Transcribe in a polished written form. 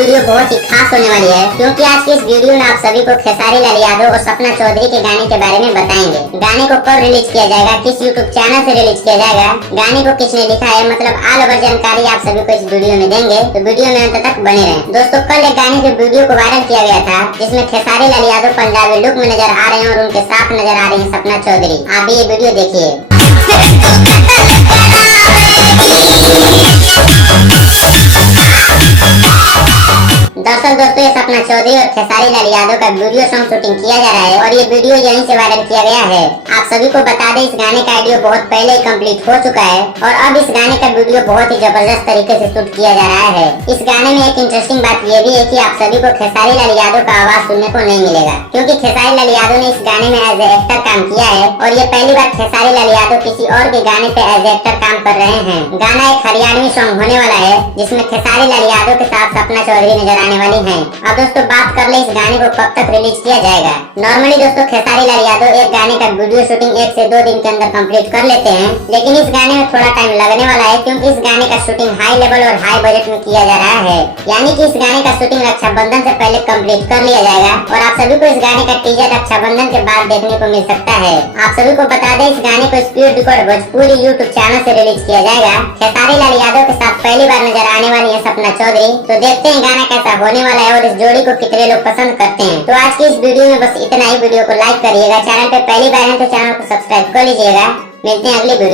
Video बहुत ही खास होने वाली है, क्योंकि आज की इस वीडियो में आप सभी को खेसारी लाल यादव और सपना चौधरी के गाने के बारे में बताएंगे। गाने को कब रिलीज किया जाएगा, किस यूट्यूब चैनल से रिलीज किया जाएगा, गाने को किसने लिखा है, मतलब ऑल ओवर जानकारी आप सभी को इस वीडियो में देंगे, तो वीडियो में अंत तक बने रहें। दोस्तों, कल एक गाने के वीडियो को वायरल किया गया था, जिसमें खेसारी लाल यादव पंजाबी लुक में नजर आ रहे हैं और उनके साथ नजर आ रही है सपना चौधरी। आप भी ये वीडियो देखिए। दरअसल दोस्तों, ये सपना चौधरी और खेसारी लाल यादव का वीडियो सॉन्ग शूटिंग किया जा रहा है और ये वीडियो यहीं से वायरल किया गया है। आप सभी को बता दें, इस गाने का ऑडियो बहुत पहले ही कंप्लीट हो चुका है और अब इस गाने का वीडियो बहुत ही जबरदस्त तरीके से शूट किया जा रहा है। इस गाने में एक इंटरेस्टिंग बात ये भी है कि आप सभी को खेसारी लाल यादव का आवाज सुनने को नहीं मिलेगा, क्योंकि खेसारी लाल यादव ने इस गाने में एज ए एक्टर काम किया है और ये पहली बार खेसारी लाल यादव किसी और के गाने पे एज ए एक्टर काम कर रहे हैं। गाना एक हरियाणवी सॉन्ग होने वाला है, जिसमें खेसारी लाल यादव के साथ सपना चौधरी नजर आने वाली है। अब दोस्तों, बात कर ले इस गाने को कब तक रिलीज किया जाएगा। नॉर्मली दोस्तों, खेसारी लाल यादव एक गाने का वीडियो शूटिंग 1 से 2 दिन के अंदर कंप्लीट कर लेते हैं, लेकिन इस गाने में थोड़ा टाइम लगने वाला है, क्योंकि इस गाने का शूटिंग हाई लेवल और हाई बजट में किया जा रहा है। यानी कि इस गाने का शूटिंग रक्षाबंधन से पहले कंप्लीट कर लिया जाएगा और आप सभी को इस गाने का टीजर रक्षाबंधन के बाद देखने को मिल सकता है। आप सभी को बता दें, इस गाने को speed record Bhojpuri YouTube channel से रिलीज किया जाएगा। खेसारी लाल यादव के साथ पहली बार नजर आने वाली है सपना चौधरी, तो देखते हैं गाना कैसा होने वाला है और इस जोड़ी को कितने लोग पसंद करते हैं। तो आज की इस वीडियो में बस इतना ही। वीडियो को लाइक करिएगा, चैनल पे पहली बार है तो चैनल को सब्सक्राइब कर लीजिएगा। मिलते हैं अगली वीडियो में।